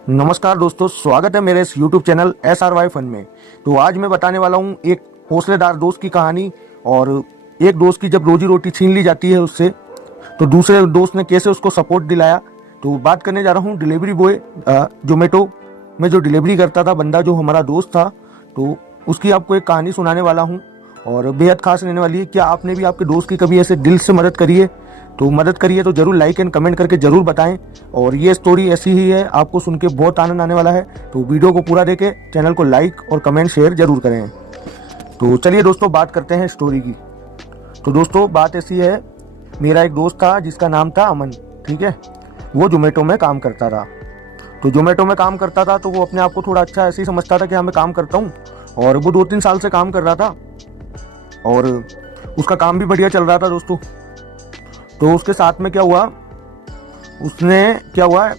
नमस्कार दोस्तों, स्वागत है मेरे इस YouTube चैनल SRY फन में। तो आज मैं बताने वाला हूँ एक हौसलेदार दोस्त की कहानी और एक दोस्त की जब रोजी रोटी छीन ली जाती है उससे, तो दूसरे दोस्त ने कैसे उसको सपोर्ट दिलाया। तो बात करने जा रहा हूँ डिलीवरी बॉय, जोमेटो में जो डिलीवरी करता था बंदा, जो हमारा दोस्त था। तो उसकी आपको एक कहानी सुनाने वाला हूँ और बेहद खास रहने वाली है। क्या आपने भी आपके दोस्त की कभी ऐसे दिल से मदद करी है? तो मदद करिए तो जरूर लाइक एंड कमेंट करके जरूर बताएं। और ये स्टोरी ऐसी ही है, आपको सुन के बहुत आनंद आने वाला है। तो वीडियो को पूरा देखें, चैनल को लाइक और कमेंट शेयर जरूर करें। तो चलिए दोस्तों, बात करते हैं स्टोरी की। तो दोस्तों, बात ऐसी है, मेरा एक दोस्त था जिसका नाम था अमन। ठीक है, वो जोमेटो में काम करता था। तो जोमेटो में काम करता था तो वो अपने आप को थोड़ा अच्छा ऐसे ही समझता था कि हाँ मैं काम करता हूँ। और वो 2-3 साल से काम कर रहा था और उसका काम भी बढ़िया चल रहा था दोस्तों। तो उसके साथ में क्या हुआ,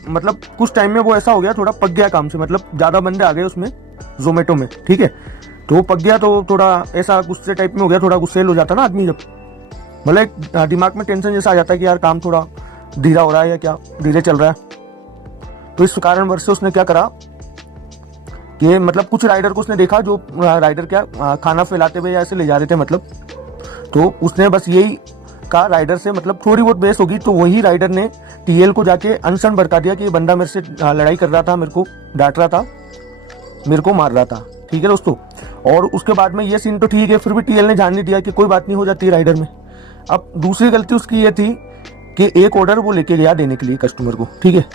मतलब कुछ टाइम में वो ऐसा हो गया, थोड़ा पक गया काम से, मतलब ज़्यादा बंदे आ गए उसमें जोमेटो में। ठीक है, तो वो पक गया, तो थोड़ा ऐसा गुस्से टाइप में हो गया, थोड़ा गुस्सेल हो जाता ना आदमी जब, मतलब दिमाग में टेंशन जैसा आ जाता है कि यार काम थोड़ा धीरा हो रहा है या क्या धीरे चल रहा है। तो इस कारणवश से उसने क्या करा कि मतलब कुछ राइडर को उसने देखा, जो राइडर क्या खाना फैलाते हुए या ऐसे ले जा रहे थे, मतलब तो उसने बस यही का राइडर से, मतलब थोड़ी बहुत बहस होगी, तो वही राइडर ने टीएल को जाके अनशन बरका दिया कि ये बंदा मेरे से लड़ाई कर रहा था, मेरे को डांट रहा था, मेरे को मार रहा था। ठीक है दोस्तों, और उसके बाद में ये सीन तो ठीक है, फिर भी टीएल ने जान नहीं दिया कि कोई बात नहीं, हो जाती है राइडर में। अब दूसरी गलती उसकी ये थी कि एक ऑर्डर वो लेके गया देने के लिए कस्टमर को। ठीक है,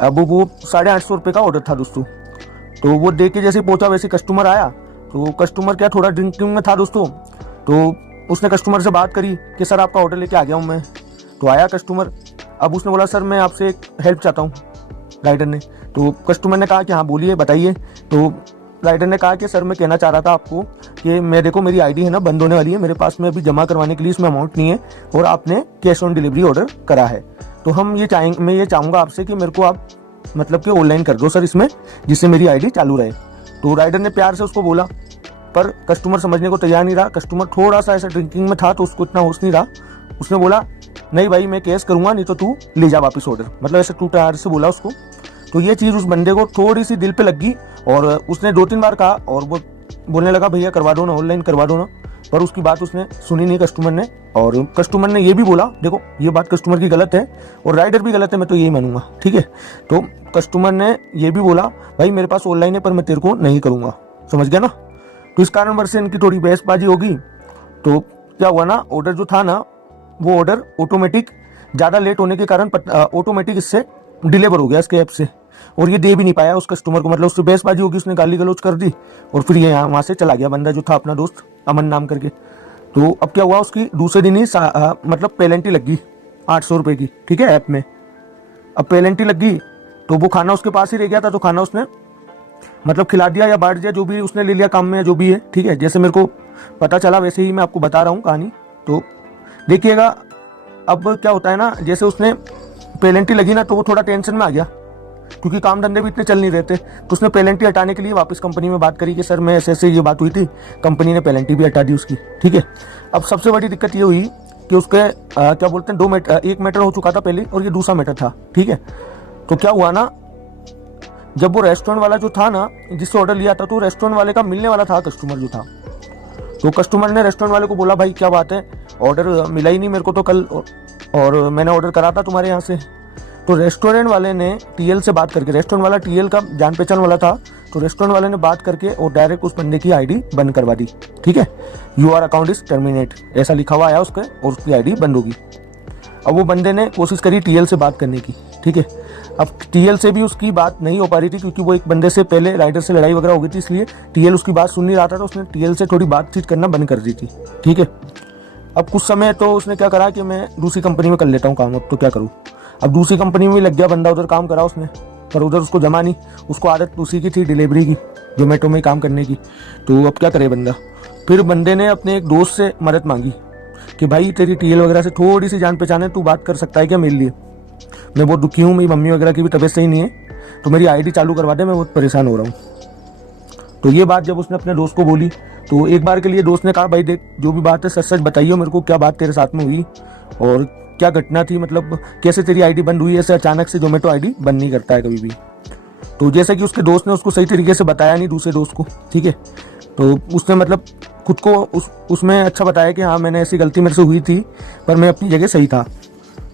अब वो 850 रुपये का ऑर्डर था दोस्तों। तो वो देख के जैसे पहुंचा वैसे कस्टमर आया। तो कस्टमर क्या थोड़ा ड्रिंकिंग में था दोस्तों, तो उसने कस्टमर से बात करी कि सर आपका ऑर्डर लेके आ गया हूँ मैं। तो आया कस्टमर, अब उसने बोला सर मैं आपसे एक हेल्प चाहता हूँ, राइडर ने। तो कस्टमर ने कहा कि हाँ बोलिए बताइए। तो राइडर ने कहा कि सर मैं कहना चाह रहा था आपको कि मैं देखो मेरी आईडी है ना बंद होने वाली है, मेरे पास में अभी जमा करवाने के लिए इसमें अमाउंट नहीं है और आपने कैश ऑन डिलीवरी ऑर्डर करा है। तो मैं ये चाहूँगा आपसे कि मेरे को आप मतलब कि ऑनलाइन कर दो सर इसमें, जिससे मेरी आईडी चालू रहे। तो राइडर ने प्यार से उसको बोला, पर कस्टमर समझने को तैयार नहीं रहा। कस्टमर थोड़ा सा ऐसा ड्रिंकिंग में था तो उसको इतना होश नहीं रहा। उसने बोला नहीं भाई मैं कैश करूंगा, नहीं तो तू ले जा वापस ऑर्डर, मतलब ऐसे टूटार से बोला उसको। तो ये चीज़ उस बंदे को थोड़ी सी दिल पे लग गई और उसने 2-3 बार कहा और वो बोलने लगा भैया करवा दो ना, ऑनलाइन करवा दो ना। पर उसकी बात उसने सुनी नहीं कस्टमर ने। और कस्टमर ने ये भी बोला देखो ये बात कस्टमर की गलत है और राइडर भी गलत है, मैं तो यही मानूंगा। ठीक है, तो कस्टमर ने ये भी बोला भाई मेरे पास ऑनलाइन है पर मैं तेरे को नहीं करूंगा, समझ गया ना। तो इस कारणवश से इनकी थोड़ी बहसबाजी होगी। तो क्या हुआ ना, ऑर्डर जो था ना वो ऑर्डर ऑटोमेटिक ज़्यादा लेट होने के कारण ऑटोमेटिक इससे डिलीवर हो गया इसके ऐप से, और ये दे भी नहीं पाया उस कस्टमर को, मतलब उससे बहसबाजी होगी, उसने गाली गलौज कर दी और फिर ये वहाँ से चला गया बंदा जो था अपना दोस्त अमन नाम करके। तो अब क्या हुआ, उसकी दूसरे दिन ही मतलब पेनल्टी लग गई 800 रुपये की। ठीक है, ऐप में अब पेनल्टी लग गई तो वो खाना उसके पास ही रह गया था, तो खाना उसने मतलब खिला दिया या बांट दिया, जो भी उसने ले लिया काम में जो भी है। ठीक है, जैसे मेरे को पता चला वैसे ही मैं आपको बता रहा हूँ कहानी। तो देखिएगा अब क्या होता है ना, जैसे उसने पेनल्टी लगी ना तो वो थोड़ा टेंशन में आ गया, क्योंकि काम धंधे भी इतने चल नहीं रहे थे। तो उसने पेनल्टी हटाने के लिए वापस कंपनी में बात करी कि सर मैं ऐसे ऐसे ये बात हुई थी, कंपनी ने पेनल्टी भी हटा दी उसकी। ठीक है, अब सबसे बड़ी दिक्कत ये हुई कि उसके क्या बोलते हैं एक मैटर हो चुका था पहले और ये दूसरा मैटर था। ठीक है, तो क्या हुआ ना, जब वो रेस्टोरेंट वाला जो था ना जिससे ऑर्डर लिया था, तो रेस्टोरेंट वाले का मिलने वाला था कस्टमर जो था। तो कस्टमर ने रेस्टोरेंट वाले को बोला भाई क्या बात है, ऑर्डर मिला ही नहीं मेरे को तो कल, और मैंने ऑर्डर करा था तुम्हारे यहाँ से। तो रेस्टोरेंट वाले ने टीएल से बात करके, रेस्टोरेंट वाला टीएल का जान पहचान वाला था, तो रेस्टोरेंट वाले ने बात करके और डायरेक्ट उस बंदे की आईडी बंद करवा दी। ठीक है, यूर अकाउंट इज टर्मिनेट ऐसा लिखा हुआ आया उसके और उसकी आईडी बंद होगी। अब वो बंदे ने कोशिश करी टीएल से बात करने की। ठीक है, अब टीएल से भी उसकी बात नहीं हो पा रही थी, क्योंकि वो एक बंदे से पहले राइडर से लड़ाई वगैरह हो गई थी, इसलिए टीएल उसकी बात सुन नहीं रहा था। तो उसने टीएल से थोड़ी बातचीत करना बंद कर दी थी। ठीक है, अब कुछ समय तो उसने क्या करा कि मैं दूसरी कंपनी में कर लेता हूँ काम, अब तो क्या करूँ। अब दूसरी कंपनी में भी लग गया बंदा, उधर काम करा उसने, पर उधर उसको जमा नहीं, उसको आदत उसी की थी डिलीवरी की, जोमेटो में काम करने की। तो अब क्या करे बंदा, फिर बंदे ने अपने एक दोस्त से मदद मांगी कि भाई तेरी टीएल वगैरह से थोड़ी सी जान पहचान है, तू बात कर सकता है क्या मेरे लिए, मैं बहुत दुखी हूँ, मेरी मम्मी वगैरह की भी तबीयत सही नहीं है, तो मेरी आईडी चालू करवा दे, मैं बहुत परेशान हो रहा हूँ। तो ये बात जब उसने अपने दोस्त को बोली तो एक बार के लिए दोस्त ने कहा भाई देख जो भी बात है सच सच बताइए मेरे को, क्या बात तेरे साथ में हुई और क्या घटना थी, मतलब कैसे तेरी आईडी बंद हुई, ऐसे अचानक से जोमेटो आईडी बंद नहीं करता है कभी भी। तो जैसे कि उसके दोस्त ने उसको सही तरीके से बताया नहीं, दूसरे दोस्त को, ठीक है, तो उसने मतलब खुद को उसमें अच्छा बताया कि हाँ मैंने ऐसी गलती मेरे से हुई थी, पर मैं अपनी जगह सही था।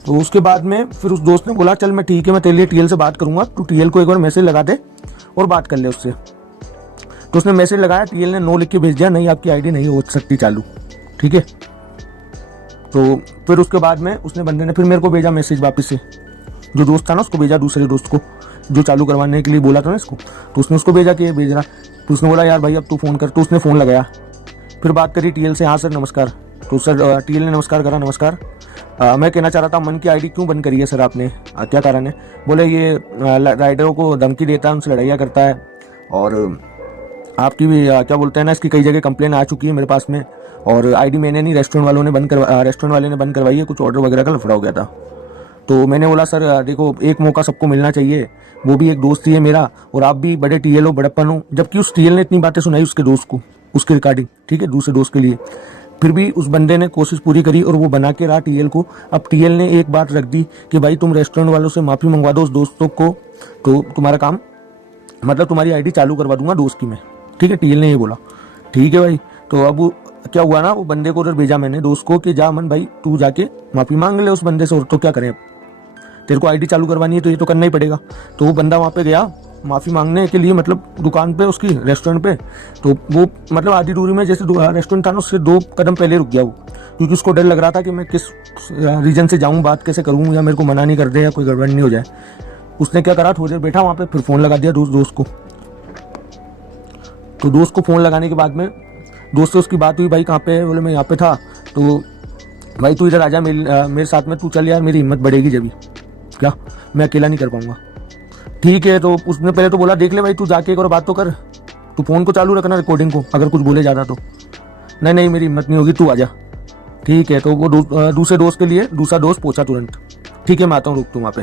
तो उसके बाद में फिर उस दोस्त ने बोला चल मैं ठीक है, मैं तेरे लिए टीएल से बात करूंगा, तू टीएल को एक बार मैसेज लगा दे और बात कर ले उससे। तो उसने मैसेज लगाया, टीएल ने नो लिख के भेज दिया, नहीं आपकी आईडी नहीं हो सकती चालू, ठीक है। तो फिर उसके बाद में उसने बंदे ने फिर मेरे को भेजा मैसेज वापस से, जो दोस्त था ना उसको भेजा, दूसरे दोस्त को जो चालू करवाने के लिए बोला था ना इसको, तो उसने उसको भेजा कि ये भेज रहा। तो उसने बोला यार भाई अब तू फ़ोन कर। तो उसने फ़ोन लगाया, फिर बात करी टीएल से, हाँ सर नमस्कार। तो सर टीएल ने नमस्कार करा, नमस्कार मैं कहना चाह रहा था मन की आईडी क्यों बंद करी है सर आपने, क्या कारण है? बोले ये राइडरों को धमकी देता है, उनसे लड़ाइयाँ करता है, और आपकी भी क्या बोलते हैं ना, इसकी कई जगह कंप्लेन आ चुकी है मेरे पास में, और आईडी मैंने नहीं, रेस्टोरेंट वाले ने बंद करवाई है, कुछ ऑर्डर वगैरह का लफड़ा हो गया था। तो मैंने बोला सर देखो एक मौका सबको मिलना चाहिए, वो भी एक दोस्त ही है मेरा, और आप भी बड़े टीएल हो, बड़प्पन हो। जबकि उस टीएल ने इतनी बातें सुनाई उसके दोस्त को, उसके रिकॉर्डिंग, ठीक है, दूसरे दोस्त के लिए, फिर भी उस बंदे ने कोशिश पूरी करी और वो बना के रहा टीएल को। अब टीएल ने एक बात रख दी कि भाई तुम रेस्टोरेंट वालों से माफ़ी मंगवा दो उस दोस्तों को, तो तुम्हारा काम, मतलब तुम्हारी आईडी चालू करवा दूंगा दोस्त की मैं, ठीक है, टीएल ने ये बोला। ठीक है भाई, तो अब क्या हुआ ना, वो बंदे को उधर भेजा मैंने दोस्त को कि जा अमन भाई तू जाके माफ़ी मांग ले उस बंदे से, और तो क्या करें, तेरे को आईडी चालू करवानी है तो ये तो करना ही पड़ेगा। तो वो बंदा वहाँ पे गया माफ़ी मांगने के लिए, मतलब दुकान पे उसकी, रेस्टोरेंट पे। तो वो मतलब आधी दूरी में जैसे रेस्टोरेंट था ना, उससे 2 कदम पहले रुक गया वो, क्योंकि उसको डर लग रहा था कि मैं किस रीजन से जाऊँ, बात कैसे करूँ, या मेरे को मना नहीं कर दे या कोई गड़बड़ नहीं हो जाए। उसने क्या करा, थोड़ी देर बैठा वहाँ पे, फिर फ़ोन लगा दिया दोस्त को। तो दोस्त को फ़ोन लगाने के बाद में दोस्त से उसकी बात हुई, भाई कहाँ पे है? बोले मैं यहाँ पे था। तो भाई तू इधर आ जा मेरे साथ में, तू चल यार मेरी हिम्मत बढ़ेगी जब, क्या मैं अकेला नहीं कर पाऊंगा। ठीक है, तो उसने पहले तो बोला देख ले भाई तू जाके एक और बात तो कर, तू फ़ोन को चालू रखना, रिकॉर्डिंग को, अगर कुछ बोले ज़्यादा तो। नहीं मेरी हिम्मत नहीं होगी, तू आ जा। ठीक है, तो वो दूसरे दोस्त के लिए दूसरा दोस्त पहुंचा तुरंत, ठीक है मैं आता हूँ, रुक तू वहाँ पे।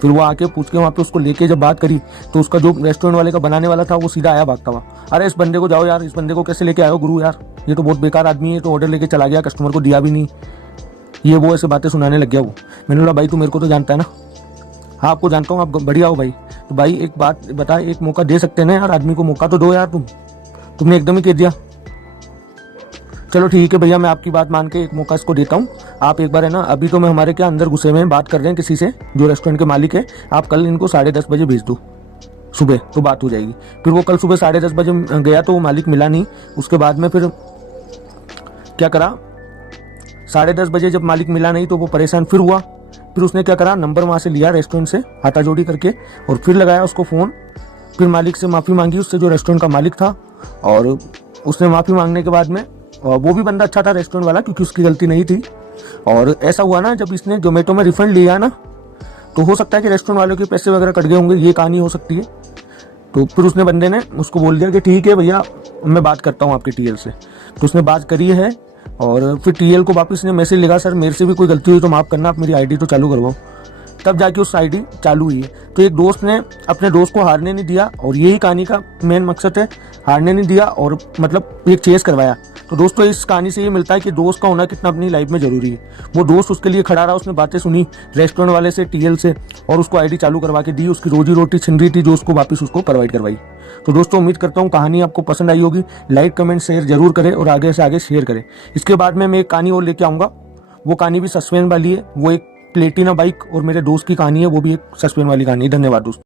फिर वो आके पूछ के वहाँ पे उसको लेके जब बात करी, तो उसका जो रेस्टोरेंट वाले का बनाने वाला था वो सीधा आया भागता हुआ, अरे इस बंदे को जाओ यार, इस बंदे को कैसे लेके आयो गुरु यार, ये तो बहुत बेकार आदमी है, तो ऑर्डर लेके चला गया, कस्टमर को दिया भी नहीं, ये वो ऐसे बातें सुनाने लग गया वो। मैंने बोला भाई तू मेरे को तो जानता है ना? हाँ आपको जानता हूँ, आप बढ़िया हो भाई। तो भाई एक बात बता, एक मौका दे सकते हैं ना यार, आदमी को मौका तो दो यार, तुमने एकदम ही कह दिया। चलो ठीक है भैया, मैं आपकी बात मान के एक मौका इसको देता हूँ, आप एक बार है ना, अभी तो मैं हमारे क्या अंदर घुसे हुए हैं, बात कर रहे हैं किसी से जो रेस्टोरेंट के मालिक है, आप कल इनको 10:30 बजे भेज दो सुबह, तो बात हो जाएगी। फिर वो कल सुबह 10:30 बजे गया, तो वो मालिक मिला नहीं। उसके बाद में फिर क्या करा, 10:30 बजे जब मालिक मिला नहीं तो वो परेशान फिर हुआ। फिर उसने क्या करा, नंबर वहाँ से लिया रेस्टोरेंट से हाथाजोड़ी करके, और फिर लगाया उसको फ़ोन। फिर मालिक से माफ़ी मांगी, उससे जो रेस्टोरेंट का मालिक था, और उसने माफ़ी मांगने के बाद में वो भी बंदा अच्छा था रेस्टोरेंट वाला, क्योंकि उसकी गलती नहीं थी। और ऐसा हुआ ना, जब इसने जोमेटो में रिफंड लिया ना, तो हो सकता है कि रेस्टोरेंट वालों के पैसे वगैरह कट गए होंगे, ये कहानी हो सकती है। तो फिर उसने बंदे ने उसको बोल दिया कि ठीक है भैया मैं बात करता हूँ आपके टीएल से। तो उसने बात करी है, और फिर टीएल को वापस ने मैसेज लगा, सर मेरे से भी कोई गलती हुई तो माफ़ करना, आप मेरी आईडी तो चालू करवाओ। तब जाके उस आईडी चालू हुई है। तो एक दोस्त ने अपने दोस्त को हारने नहीं दिया, और यही कहानी का मेन मकसद है, हारने नहीं दिया, और मतलब एक चेस करवाया। तो दोस्तों इस कहानी से ये मिलता है कि दोस्त का होना कितना अपनी लाइफ में जरूरी है। वो दोस्त उसके लिए खड़ा रहा, उसने बातें सुनी रेस्टोरेंट वाले से, टीएल से, और उसको आईडी चालू करवा के दी, उसकी रोजी रोटी छिन रही थी जो उसको वापस उसको प्रोवाइड करवाई। तो दोस्तों उम्मीद करता हूँ कहानी आपको पसंद आई होगी, लाइक कमेंट शेयर जरूर करें, और आगे से आगे शेयर करें। इसके बाद में मैं एक कहानी और लेके आऊँगा, वो कहानी भी सस्पेंस वाली है, वो एक प्लेटिना बाइक और मेरे दोस्त की कहानी है, वो भी एक सस्पेंस वाली कहानी है। धन्यवाद दोस्तों।